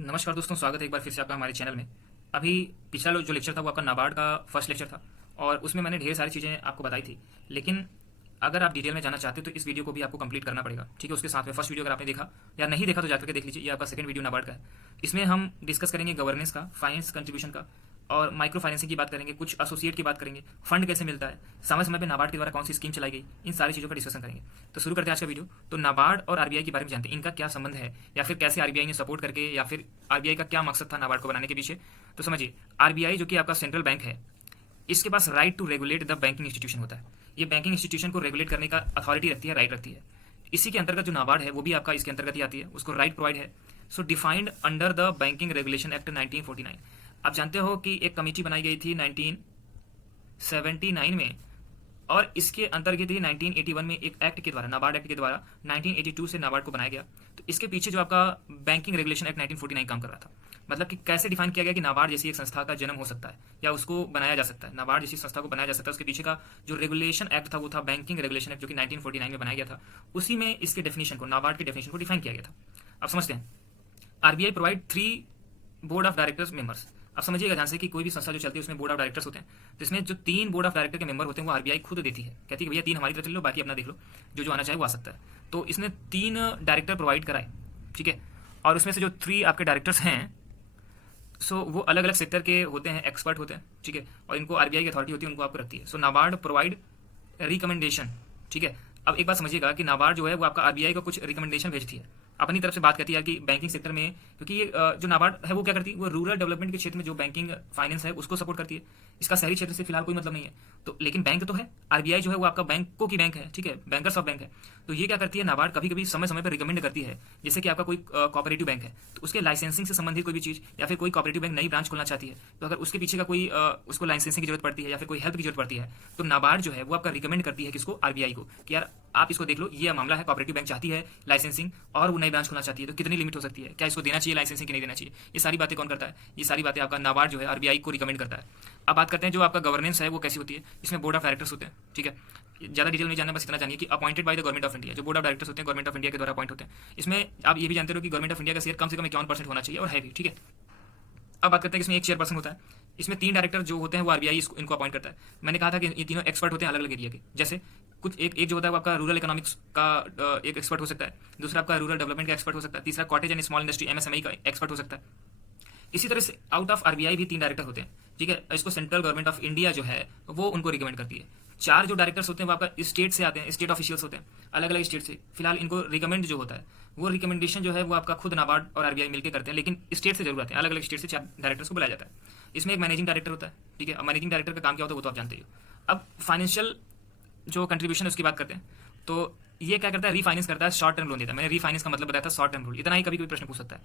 नमस्कार दोस्तों, स्वागत है एक बार फिर से आपका हमारे चैनल में। अभी पिछला जो लेक्चर था वो आपका नाबार्ड का फर्स्ट लेक्चर था और उसमें मैंने ढेर सारी चीज़ें आपको बताई थी। लेकिन अगर आप डिटेल में जाना चाहते हो तो इस वीडियो को भी आपको कंप्लीट करना पड़ेगा, ठीक है। उसके साथ में फर्स्ट वीडियो अगर आपने देखा या नहीं देखा तो जाकर के देख लीजिए, ये आपका सेकंड वीडियो नाबार्ड का है। इसमें हम डिस्कस करेंगे गवर्नेंस का, फाइनेंस कंट्रीब्यूशन का और माइक्रो फाइनेंसिंग की बात करेंगे, कुछ एसोसिएट की बात करेंगे, फंड कैसे मिलता है, समय समय पे नाबार्ड के द्वारा कौन सी स्कीम चलाई गई, इन सारी चीज़ों का डिस्कशन करेंगे। तो शुरू करते हैं आज का वीडियो। तो नाबार्ड और आरबीआई के बारे में जानते हैं, इनका क्या संबंध है या फिर कैसे आरबीआई ने सपोर्ट करके, या फिर आरबीआई का क्या मकसद था नाबार्ड को बनाने के पीछे। तो समझिए, आरबीआई जो कि आपका सेंट्रल बैंक है, इसके पास right to regulate the banking institution होता है। ये बैंकिंग इंस्टीट्यूशन को रेगुलेट करने का अथॉरिटी रखती है, राइट रखती है। इसी के अंतर्गत जो नाबार्ड है वो भी आपका इसके अंतर्गत ही आती है, उसको राइट प्रोवाइड है। So defined under the banking regulation act 1949। आप जानते हो कि एक कमेटी बनाई गई थी 1979 में, और इसके अंतर्गत ही 1981 में एक एक्ट के द्वारा, नाबार्ड एक्ट के द्वारा 1982 से नाबार्ड को बनाया गया। तो इसके पीछे जो आपका बैंकिंग रेगुलेशन एक्ट 1949 काम कर रहा था। मतलब कि कैसे डिफाइन किया गया कि नाबार्ड जैसी एक संस्था का जन्म हो सकता है या उसको बनाया जा सकता है, नाबार्ड जैसी संस्था को बनाया जा सकता है। उसके पीछे का जो रेगुलेशन एक्ट था वो था बैंकिंग रेगुलेशन एक्ट, जो कि 1949 में बनाया गया था। उसी में इसके डेफिनेशन को, नाबार्ड के डेफिनेशन को डिफाइन किया गया था। अब समझते हैं, RBI provide 3 board of directors members. अब समझिएगा ध्यान से कि कोई भी संस्था जो चलती है उसमें बोर्ड ऑफ डायरेक्टर्स होते हैं। तो इसमें जो 3 बोर्ड ऑफ डायरेक्टर के मेंबर होते हैं वो आरबीआई खुद देती है, कहती है कि भैया 3 हमारी तरफ ले लो, बाकी अपना देख लो, जो जो आना चाहे वो आ सकता है। तो इसने 3 डायरेक्टर प्रोवाइड कराए, ठीक है। और उसमें से जो 3 आपके डायरेक्टर्स हैं, सो वो अलग अलग सेक्टर के होते हैं, एक्सपर्ट होते हैं, ठीक है। और इनको आरबीआई की अथॉरिटी होती है, उनको आपको रखती है। सो नाबार्ड प्रोवाइड रिकमेंडेशन, ठीक है। अब एक बात समझिएगा कि नाबार्ड जो है वो आपका आरबीआई को कुछ रिकमेंडेशन भेजती है, अपनी तरफ से बात करती है कि बैंकिंग सेक्टर में, क्योंकि ये जो नाबार्ड है वो क्या करती है, वो रूरल डेवलपमेंट के क्षेत्र में जो बैंकिंग फाइनेंस है उसको सपोर्ट करती है। इसका शहरी क्षेत्र से फिलहाल कोई मतलब नहीं है। तो लेकिन बैंक तो है, आरबीआई जो है वो आपका बैंकों की बैंक है, ठीक है, बैंकर्स ऑफ बैंक है। तो ये क्या करती है, नाबार्ड कभी कभी समय समय पर रिकमेंड करती है, जैसे कि आपका कोई कोऑपरेटिव बैंक है तो उसके लाइसेंसिंग से संबंधित कोई भी चीज़, या फिर कोई कोऑपरेटिव बैंक नई ब्रांच खोलना चाहती है, तो अगर उसके पीछे का कोई उसको लाइसेंसिंग की जरूरत पड़ती है या फिर कोई हेल्प की जरूरत पड़ती है, तो नाबार्ड जो है वो आपका रिकमेंड करती है किसको, आरबीआई को, कि यार आप इसको देख लो, ये मामला है, कोऑपरेटिव बैंक चाहती है लाइसेंसिंग और वो नई ब्रांच खोलना चाहती है, तो कितनी लिमिट हो सकती है, क्या इसको देना चाहिए लाइसेंसिंग कि नहीं देना चाहिए, ये सारी बातें कौन करता है, ये सारी बातें आपका नाबार्ड जो है आरबीआई को रिकमेंड करता है। अब बात करते हैं जो आपका गवर्नेंस है वो कैसी होती है। इसमें बोर्ड ऑफ डायरेक्टर्स होते हैं, ठीक है। ज़्यादा डिटेल में जानना, बस इतना जानिए कि appointed by the government of India. जो बोर्ड ऑफ डायरेक्टर्स होते हैं गवर्नमेंट ऑफ इंडिया के द्वारा अपॉइंट होते हैं। इसमें आप ये भी जानते हो कि गवर्नमेंट ऑफ इंडिया का शेयर कम से कम 51% होना चाहिए, और है भी, ठीक है। अब बात करते हैं कि इसमें एक चेयरपर्सन होता है। इसमें 3 डायरेक्टर जो होते हैं वो आरबीआई इनको अपॉइंट करता है। मैंने कहा था कि ये तीनों एक्सपर्ट होते हैं अलग अलग एरिया के। जैसे कुछ एक जो होता है वो आपका रूरल इकोनॉमिक्स का एक एक्सपर्ट हो सकता है, दूसरा आपका रूरल डेवलपमेंट का एक्सपर्ट हो सकता है, तीसरा cottage and small industry MSME का एक्सपर्ट हो सकता है। इसी तरह से आउट ऑफ आरबीआई भी 3 डायरेक्टर होते हैं, ठीक है। इसको सेंट्रल गवर्नमेंट ऑफ इंडिया जो है वो उनको रिकमेंड करती है। 4 जो डायरेक्टर्स होते हैं वो आपका स्टेट से आते हैं, स्टेट ऑफिशियल्स होते हैं, अलग अलग स्टेट से। फिलहाल इनको रिकमेंड जो होता है वो रिकमेंडेशन जो है वो आपका खुद नाबार्ड और आरबीआई मिलकर करते हैं, लेकिन स्टेट से जरूर आते हैं, अलग अलग स्टेट से 4 डायरेक्टर्स को बुलाया जाता है। इसमें एक मैनेजिंग डायरेक्टर होता है, ठीक है। अब मैनेजिंग डायरेक्टर का काम क्या होता है वो तो आप जानते ही हो। अब फाइनेंशियल जो कंट्रीब्यूशन है उसकी बात करते हैं। तो ये क्या करता है, रीफाइनेंस करता है, शॉर्ट टर्म लोन देता है। मैंने रीफाइनेंस का मतलब बताया था, शॉर्ट टर्म लोन, इतना ही कभी कोई प्रश्न पूछ सकता है।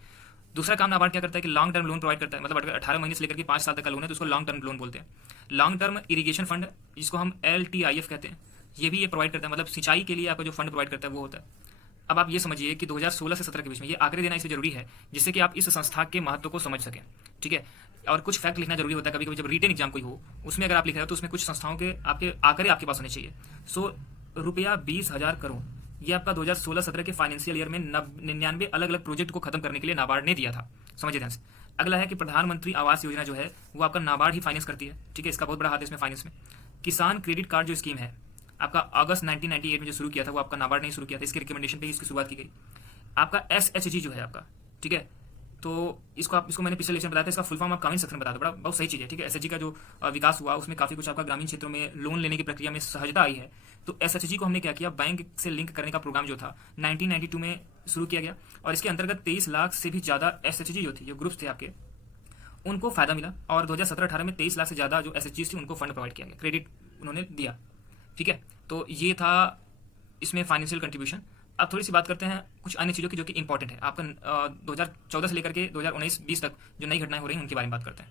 दूसरा काम नाबार्ड क्या करता है कि लॉन्ग टर्म लोन प्रोवाइड करता है, मतलब अगर 18 महीने से लेकर के 5 साल तक का लोन है तो उसको लॉन्ग टर्म लोन बोलते हैं। लॉन्ग टर्म इरीगेशन फंड, जिसको हम LTIF कहते हैं, ये भी ये प्रोवाइड करता है, मतलब सिंचाई के लिए आपका जो फंड प्रोवाइड करता है वो होता है। अब आप ये समझिए कि 2016 से 17 के बीच में ये आंकड़े देना इसलिए जरूरी है जिससे कि आप इस संस्था के महत्व को समझ सकें, ठीक है। और कुछ फैक्ट लिखना जरूरी होता है, कभी कभी जब रिटेन एग्जाम कोई हो उसमें अगर आप लिख रहे हो तो उसमें कुछ संस्थाओं के आपके आंकड़े आपके पास होने चाहिए। सो रुपया 20,000 करोड़ ये आपका 2016-17 के फाइनेंशियल ईयर में 99 अलग अलग प्रोजेक्ट को खत्म करने के लिए नाबार्ड ने दिया था, समझिए ध्यान से। अगला है कि प्रधानमंत्री आवास योजना जो है वो आपका नाबार्ड ही फाइनेंस करती है, ठीक है। इसका बहुत बड़ा हाथ है इसमें फाइनेंस में। किसान क्रेडिट कार्ड जो स्कीम है आपका अगस्त 1998 में जो शुरू किया था वो आपका नाबार्ड ने शुरू किया था, इसकी रिकमेंडेशन पे इसकी शुरुआत की गई। आपका SHG जो है आपका, ठीक है। तो इसको मैंने पिछले लेक्चर में बताया था, इसका फुल फॉर्म आप कमेंट सेक्शन में बता दो, बड़ा बहुत सही चीज़ है, ठीक है। SHG का जो विकास हुआ उसमें काफ़ी कुछ आपका ग्रामीण क्षेत्रों में लोन लेने की प्रक्रिया में सहजता आई है। तो SHG को हमने क्या किया, बैंक से लिंक करने का प्रोग्राम जो था 1992 में शुरू किया गया, और इसके अंतर्गत 23 लाख से भी ज़्यादा SHG जो थी, जो ग्रुप्स थे आपके, उनको फायदा मिला। और 2017-18 में 23 लाख से ज़्यादा जो SHGs थी उनको फंड प्रोवाइड किया गया, क्रेडिट उन्होंने दिया, ठीक है। तो ये था इसमें फाइनेंशियल कंट्रीब्यूशन। अब थोड़ी सी बात करते हैं कुछ अन्य चीज़ों की जो कि इंपॉर्टेंट है आपका 2014 से लेकर के 2019-20 तक जो नई घटनाएं हो रही हैं उनके बारे में बात करते हैं।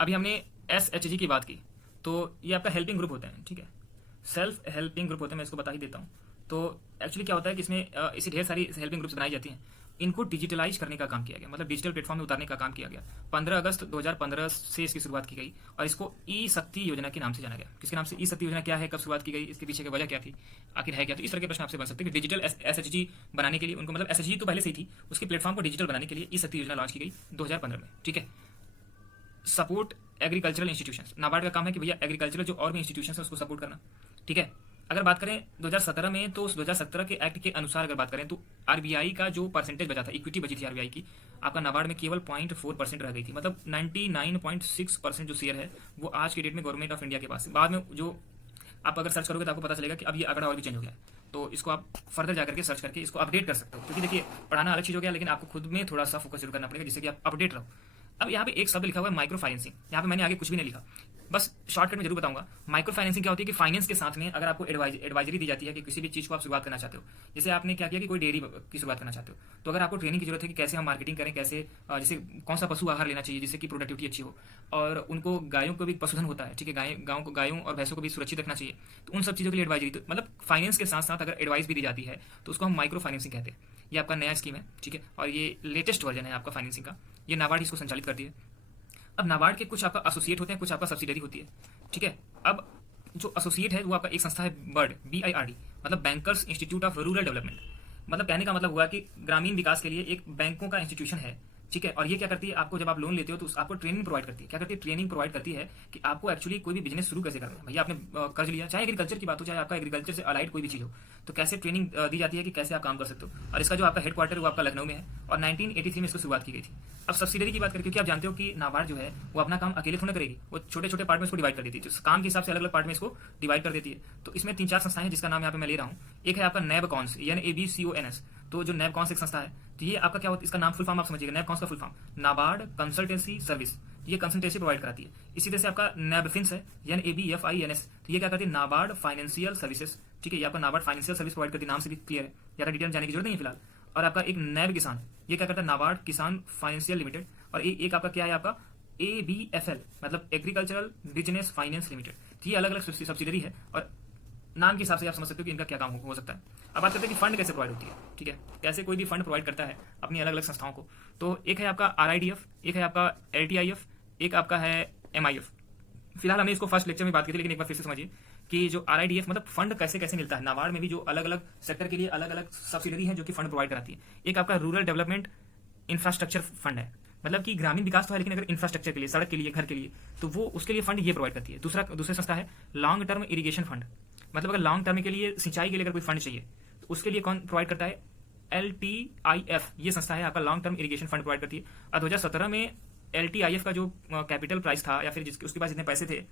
अभी हमने SHG की बात की, तो ये आपका हेल्पिंग ग्रुप होता है, ठीक है, सेल्फ हेल्पिंग ग्रुप होते हैं, मैं इसको बता ही देता हूँ। तो एक्चुअली क्या होता है कि इसमें इसी ढेर सारी हेल्पिंग ग्रुप्स बनाई जाती हैं, इनको डिजिटलाइज करने का काम किया गया, मतलब डिजिटल प्लेटफॉर्म में उतारने का काम किया गया। 15 अगस्त 2015 से इसकी शुरुआत की गई और इसको ई शक्ति योजना के नाम से जाना गया। किसके नाम से? ई शक्ति योजना क्या है, कब शुरुआत की गई, इसके पीछे की वजह क्या थी, आखिर है क्या? तो इस तरह के प्रश्न आपसे बन सकते हैं कि डिजिटल एसएचजी बनाने के लिए उनको, मतलब एसएचजी तो पहले से ही थी, उसके प्लेटफॉर्म को डिजिटल बनाने के लिए ई शक्ति योजना लॉन्च की गई 2015 में। ठीक है। सपोर्ट एग्रीकल्चरल इंस्टीट्यूशंस, नाबार्ड का काम है कि भैया एग्रीकल्चरल जो और भी इंस्टीट्यूशन है उसको सपोर्ट करना। ठीक है। अगर बात करें 2017 में, तो 2017 के एक्ट के अनुसार अगर बात करें तो आरबीआई का जो परसेंटेज बचा था, इक्विटी बची थी आरबीआई की, आपका नाबार्ड में केवल 0.4% रह गई थी। मतलब 99.6% जो शेयर है वो आज की डेट में गवर्नमेंट ऑफ इंडिया के पास है। बाद में जो आप अगर सर्च करोगे तो आपको पता चलेगा कि अब ये आंकड़ा और भी चेंज हो गया है। तो इसको आप फर्दर जाकर के सर्च करके इसको अपडेट कर सकते हो, क्योंकि देखिए पढ़ाना अलग चीज़ हो गया, लेकिन आपको खुद में थोड़ा सा फोकस जरूर करना पड़ेगा जिससे कि आप अपडेट रहो। अब यहाँ पे एक शब्द लिखा हुआ है माइक्रो फाइनेंसिंग, यहाँ पे मैंने आगे कुछ भी नहीं लिखा, बस शॉर्टकट में जरूर बताऊंगा। माइक्रो फाइनेंसिंग क्या होती है कि फाइनेंस के साथ में अगर आपको एडवाइजरी दी जाती है कि किसी भी चीज़ को आप शुरुआत करना चाहते हो, जैसे आपने क्या किया कि कोई डेयरी की शुरुआत करना चाहते हो, तो अगर आपको ट्रेनिंग की जरूरत है कि कैसे हम मार्केटिंग करें, कैसे जैसे कौन सा पशु आहार लेना चाहिए जिससे कि प्रोडक्टिविटी अच्छी हो, और उनको गायों को भी पशुधन होता है, ठीक है, गायों और भैंसों को भी सुरक्षित रखना चाहिए, तो उन सब चीज़ों के लिए एडवाइजरी, तो मतलब फाइनेंस के साथ साथ अगर एडवाइस भी दी जाती है तो उसको हम माइक्रो फाइनेंसिंग कहते हैं। ये आपका नया स्कीम है, ठीक है, और ये लेटेस्ट वर्जन है आपका फाइनेंसिंग का, ये नाबार्ड इसको संचालित करती है। अब नाबार्ड के कुछ आपका एसोसिएट होते हैं, कुछ आपका सब्सिडरी होती है। ठीक है। अब जो एसोसिएट है वो आपका एक संस्था है बर्ड, BIRD, मतलब bankers institute of rural development. मतलब कहने का मतलब हुआ कि ग्रामीण विकास के लिए एक बैंकों का इंस्टीट्यूशन है। ठीक है। और ये क्या करती है, आपको जब आप लोन लेते हो तो आपको ट्रेनिंग प्रोवाइड करती है। क्या करती है? ट्रेनिंग प्रोवाइड करती है कि आपको एक्चुअली कोई भी बिजनेस शुरू कैसे करना है। भैया आपने कर्ज लिया, चाहे एग्रीकल्चर की बात हो, चाहे आपका एग्रीकल्चर से अलाइड कोई भी चीज़ हो, तो कैसे ट्रेनिंग दी जाती है कि कैसे आप काम कर सकते हो। और इसका जो आपका हेडक्वार्टर वो आपका लखनऊ में है और 1983 में इसको शुरुआत की गई थी। अब सब्सिडरी की बात करें, क्योंकि आप जानते हो कि नाबार्ड जो है वो अपना काम अकेले थोड़ा करेगी, वो छोटे छोटे पार्ट में इसको डिवाइड कर देती है, तो काम के हिसाब से अलग अलग पार्ट में इसको डिवाइड कर देती है। तो इसमें 3-4 संस्थाएं हैं जिसका नाम यहाँ पे मैं ले रहा हूँ। एक है आपका नैबकॉन्स, NABCONS, तो जो नैबकॉन्स एक संस्था है, तो ये आपका क्या होता है, इसका नाम फुल फॉर्म आप समझिएगा, नैबकॉन्स का full form NABARD consultancy service, ये कंसल्टेंसी प्रोवाइड कराती है। इसी तरह से आपका नैबफिन्स है, NABFINS, तो ये क्या करती है, नाबार्ड फाइनेंशियल सर्विसेज। ठीक है, ये आपका नाबार्ड फाइनेंशियल सर्विस प्रोवाइड करती है, नाम से भी क्लियर है, ज़्यादा डिटेल जाने की जरूरत नहीं है फिलहाल। और आपका एक नैब किसान, ये क्या करता है, नाबार्ड किसान फाइनेंशियल लिमिटेड। और एक आपका क्या है, आपका ABFL, मतलब एग्रीकल्चरल बिजनेस फाइनेंस लिमिटेड। तो ये अलग अलग सब्सिडरी है और नाम के हिसाब से आप समझ सकते हो कि इनका क्या काम हो सकता है। अब बात करते हैं कि फंड कैसे प्रोवाइड होती है। ठीक है, कैसे कोई भी फंड प्रोवाइड करता है अपनी अलग अलग संस्थाओं को। तो एक है आपका RIDF, एक है आपका LTIF, एक आपका है MIF। फिलहाल हमने इसको फर्स्ट लेक्चर में बात की थी, लेकिन एक बार फिर से समझिए कि जो RIDF मतलब फंड कैसे कैसे मिलता है। नाबार्ड में भी जो अलग अलग सेक्टर के लिए अलग अलग सब्सिडरी है जो कि फंड प्रोवाइड कराती है। एक आपका रूरल डेवलपमेंट इंफ्रास्ट्रक्चर फंड है, मतलब कि ग्रामीण विकास तो है, लेकिन अगर इंफ्रास्ट्रक्चर के लिए, सड़क के लिए, घर के लिए, तो वो उसके लिए फंड ये प्रोवाइड करती है। दूसरी संस्था है लॉन्ग टर्म इरिगेशन फंड, मतलब अगर लॉन्ग टर्म के लिए सिंचाई के लिए अगर कोई फंड चाहिए तो उसके लिए कौन प्रोवाइड करता है, LTIF, ये संस्था है आपका long term irrigation fund provide करती है। और 2017 में LTIF का जो कैपिटल प्राइस था या फिर उसके पास जितने पैसे थे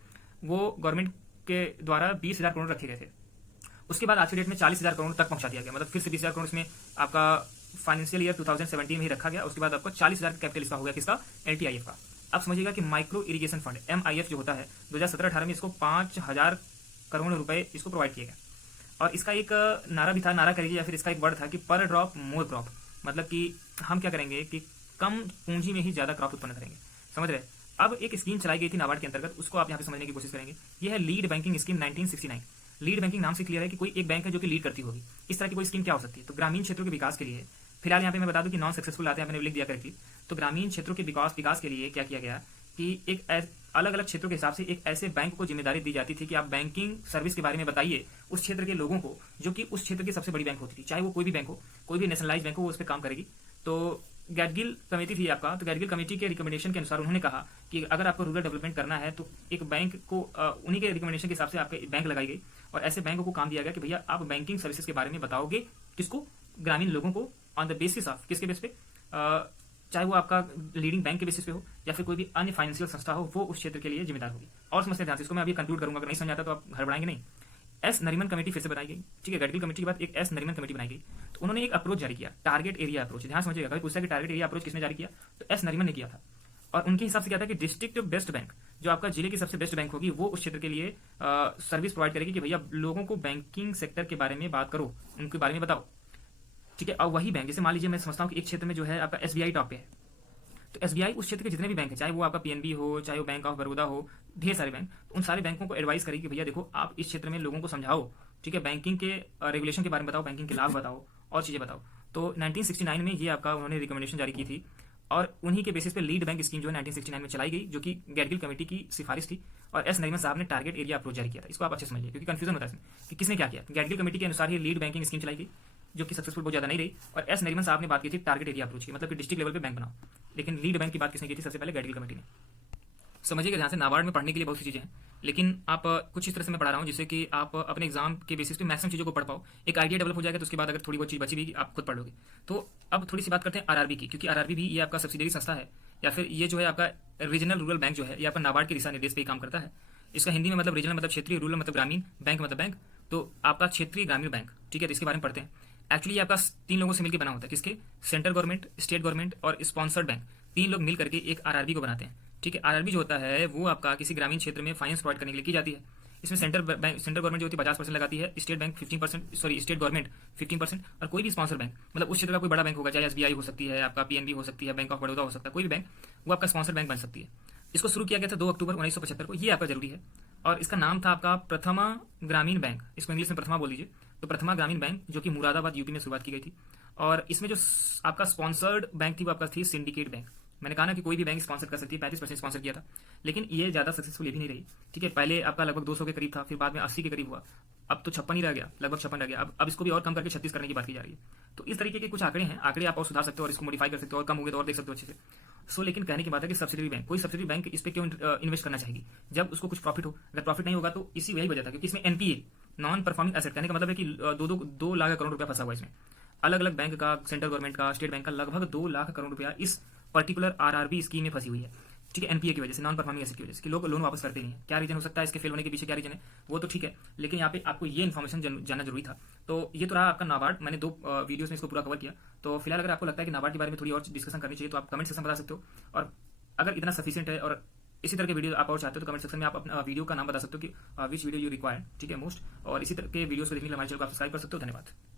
वो गवर्नमेंट के द्वारा 20,000 करोड़ रखे गए थे। उसके बाद आज की डेट में 40,000 करोड़ तक पहुंचा दिया गया, मतलब फिर से 20,000 करोड़ इसमें आपका फाइनेंशियल ईयर 2017 में ही रखा गया। उसके बाद आपको 40,000 का कैपिटल इसका हो गया, किसका, LTIF का। अब समझिएगा कि माइक्रो इरिगेशन फंड MIF जो होता है 2017-18 में इसको 5,000 करोड़ रुपए इसको प्रोवाइड किए गए। और इसका एक नारा भी था, नारा करिए, या फिर इसका एक वर्ड था कि पर ड्रॉप मोर क्रॉप, मतलब कि हम क्या करेंगे कि कम पूंजी में ही ज्यादा क्रॉप उत्पन्न करेंगे। समझ रहे? अब एक स्कीम चलाई गई थी नाबार्ड के अंतर्गत, उसको आप यहाँ पे समझने की कोशिश करेंगे। यह है lead banking scheme 1969। Lead banking नाम से क्लियर है कि कोई एक बैंक है जो कि लीड करती होगी। इस तरह की कोई स्कीम क्या हो सकती है, तो ग्रामीण क्षेत्रों के विकास के लिए, फिलहाल यहाँ पे मैं बता दूं कि नॉन सक्सेसफुल आते हैं, मैंने लिख दिया करेक्टली। तो ग्रामीण क्षेत्रों के विकास के लिए क्या किया गया कि एक अलग अलग क्षेत्रों के हिसाब से एक ऐसे बैंक को जिम्मेदारी दी जाती थी कि आप बैंकिंग सर्विस के बारे में बताइए उस क्षेत्र के लोगों को, जो कि उस क्षेत्र की सबसे बड़ी बैंक होती थी, चाहे वो कोई भी बैंक हो, कोई भी नेशनलाइज बैंक हो, वो उस पर काम करेगी। तो गैडगिल कमेटी थी आपका, तो गैडगिल कमेटी के रिकमेंडेशन के अनुसार उन्होंने कहा कि अगर आपको रूरल डेवलपमेंट करना है तो एक बैंक को उन्हीं के रिकमेंडेशन के हिसाब से आपके बैंक लगाई गई और ऐसे बैंकों को काम दिया गया कि भैया आप बैंकिंग सर्विसेज के बारे में बताओगे किसको, ग्रामीण लोगों को, ऑन द बेसिस ऑफ किसके बेस पे, चाहे वो आपका लीडिंग बैंक के बेसिस पे हो या फिर कोई भी अन्य फाइनेंशियल संस्था हो, वो उस क्षेत्र के लिए जिम्मेदार होगी। और समझते ध्यान से, इसको मैं अभी कंक्लूड करूंगा, अगर नहीं समझ आता तो आप हड़बड़ाएंगे नहीं। S नरीमन कमेटी फिर से बनाई गई, ठीक है, गैडगिल कमेटी के बाद एक S नरीमन कमेटी बनाई गई। तो उन्होंने एक अप्रोच जारी किया, टारगेट एरिया अप्रोच। ध्यान समझिएगा, कभी पूछता है कि टारगेट एरिया अप्रोच किसने जारी किया, तो S नरीमन ने किया था। और उनके हिसाब से क्या था कि डिस्ट्रिक्ट बेस्ट बैंक, जो आपका जिले की सबसे बेस्ट बैंक होगी, वो उस क्षेत्र के लिए सर्विस प्रोवाइड करेगी कि भैया लोगों को बैंकिंग सेक्टर के बारे में बात करो, उनके बारे में बताओ। ठीक है, और वही बैंक, जैसे मान लीजिए मैं समझता हूँ कि एक क्षेत्र में जो है आपका SBI टॉप पे है, तो SBI उस क्षेत्र के जितने भी बैंक है, चाहे वो आपका PNB हो, चाहे वो बैंक ऑफ बड़ौदा हो, ढेर सारे बैंक, तो उन सारे बैंकों को एडवाइस करेगी कि भैया देखो आप इस क्षेत्र में लोगों को समझाओ, ठीक है, बैंकिंग के रेगुलेशन के बारे में बताओ, बैंकिंग के लाभ बताओ और चीजें बताओ। तो 1969 में ये आपका उन्होंने रिकमेंडेशन जारी की थी और उन्हीं के बेसिस पे लीड बैंक स्कीम जो है 1969 में चलाई गई, जो कि गैडगिल कमेटी की सिफारिश थी और एस नरीमन साहब ने टारगेट एरिया अप्रोच जारी किया था। इसको आप अच्छे समझिए क्योंकि कंफ्यूजन होता है इसमें कि किसने क्या किया। गैडगिल कमेटी के अनुसार ही लीड बैंकिंग स्कीम चलाई गई जो कि सक्सेसफुल बहुत ज्यादा नहीं रही, और एस नरीमन साहब ने बात की थी टारगेट एरिया अप्रोच की, मतलब कि डिस्ट्रिक्ट लेवल पे बैंक बनाओ। लेकिन लीड बैंक की बात किसने की थी? सबसे पहले गैडगिल कमेटी ने। समझिएगा ध्यान से, नाबार्ड में पढ़ने के लिए बहुत सी चीजें हैं, लेकिन आप कुछ इस तरह से मैं पढ़ा रहा हूँ जिससे कि आप अपने एग्जाम के बेसिस पे मैक्सिमम चीजों को पढ़ पाओ, एक आइडिया डेवलप हो जाएगा। तो उसके बाद अगर थोड़ी बहुत चीज बची भी आप खुद पढ़ लोगे। तो अब थोड़ी सी बात करते हैं आरआरबी की, क्योंकि आरआरबी भी ये आपका सब्सिडरी संस्था है, या फिर ये जो है आपका रीजनल रूरल बैंक जो है ये आपका नाबार्ड के दिशा निर्देश पे ही काम करता है। इसका हिंदी में मतलब रीजनल मतलब क्षेत्रीय, रूरल मतलब ग्रामीण, बैंक मतलब बैंक, तो आपका क्षेत्रीय ग्रामीण बैंक। ठीक है, तो इसके बारे में पढ़ते हैं। एक्चुअली ये आपका 3 लोगों से मिलकर बना होता है। किसके? सेंट्रल गवर्नमेंट, स्टेट गवर्नमेंट और स्पॉन्सर्ड बैंक, 3 लोग मिल करके एक आरआरबी को बनाते हैं। ठीक है, आरआरबी जो होता है वो आपका किसी ग्रामीण क्षेत्र में फाइनेंस प्रोवाइड करने के लिए की जाती है। इसमें सेंट्रल गवर्नमेंट जो होती है 50% लगाती है, state bank 15%, sorry state government 15%, और कोई भी स्पॉन्सर बैंक मतलब उस क्षेत्र का कोई बड़ा बैंक होगा, चाहे एसबीआई हो सकती है, आपका पीएनबी हो सकती है, बैंक ऑफ बड़ौदा हो सकता है, कोई भी बैंक वो आपका स्पॉन्सर बैंक बन सकती है। इसको शुरू किया गया था 2 अक्टूबर 1975 को, ये आपका जरूरी है। और इसका नाम था आपका प्रथमा ग्रामीण बैंक, इसको इंग्लिश में प्रथमा बोल लीजिए, तो प्रथमा ग्रामीण बैंक, जो कि मुरादाबाद यूपी में शुरुआत की गई थी। और इसमें जो आपका स्पॉन्सर्ड बैंक थी वो आपका थी सिंडिकेट बैंक। मैंने कहा ना कि कोई भी बैंक स्पॉन्सर कर सकती है, 35% स्पॉन्सर किया था, लेकिन ये ज्यादा सक्सेसफुल ये भी नहीं रही। ठीक है, पहले आपका लगभग 200 के करीब था, फिर बाद में 80 के करीब हुआ, अब तो 56 ही रह गया, लगभग 56 रह गया। अब इसको भी और कम करके 36 करने की बात की जा रही है। तो इस तरीके के कुछ आंकड़े हैं, आंकड़े आप और सुधार सकते हो और इसको मॉडिफाई कर सकते हो, और कम हो गए तो और देख सकते हो अच्छे से। लेकिन कहने की बात है कि सब्सिडरी बैंक, कोई सब्सिडरी बैंक इस पे क्यों इन्वेस्ट करना चाहेगी जब उसको कुछ प्रॉफिट हो? अगर प्रॉफिट नहीं होगा तो इसी वही वजह था, क्योंकि इसमें एनपीए, नॉन परफॉर्मिंग एसेट, कहने का मतलब है कि 2 लाख करोड़ रुपया फंसा हुआ इसमें। अलग अलग बैंक का, सेंट्रल गवर्नमेंट का, स्टेट बैंक का, लगभग 2 लाख करोड़ रुपया इस पर्टिकुलर आरआरबी स्कीम में फंसी हुई है। ठीक है, एनपीए की वजह से, नॉन परफॉर्मिंग एसेट की वजह से, कि लोग लोन वापस करते नहीं है। क्या रीजन हो सकता है इसके फेल होने के पीछे, क्या रीजन है वो तो ठीक है, लेकिन यहाँ पे आपको ये इन्फॉर्मेशन जानना जरूरी था। तो ये तो रहा आपका नाबार्ड, मैंने 2 वीडियोस में इसको पूरा कवर किया। तो फिलहाल अगर आपको लगता है कि नाबार्ड के बारे में थोड़ी और डिस्कशन करनी चाहिए तो आप कमेंट सेक्शन बता सकते हो, और अगर इतना सफिशिएंट है और इसी तरह के वीडियो आप और चाहते हो तो कमेंट सेक्शन में आप अपना वीडियो का नाम बता सकते हो कि विच वीडियो यू रिक्वायर्ड। ठीक है, मोस्ट, और इसी तरह के वीडियोस को देखने के लिए हमारे चैनल को आप सब्सक्राइब कर सकते हो। धन्यवाद।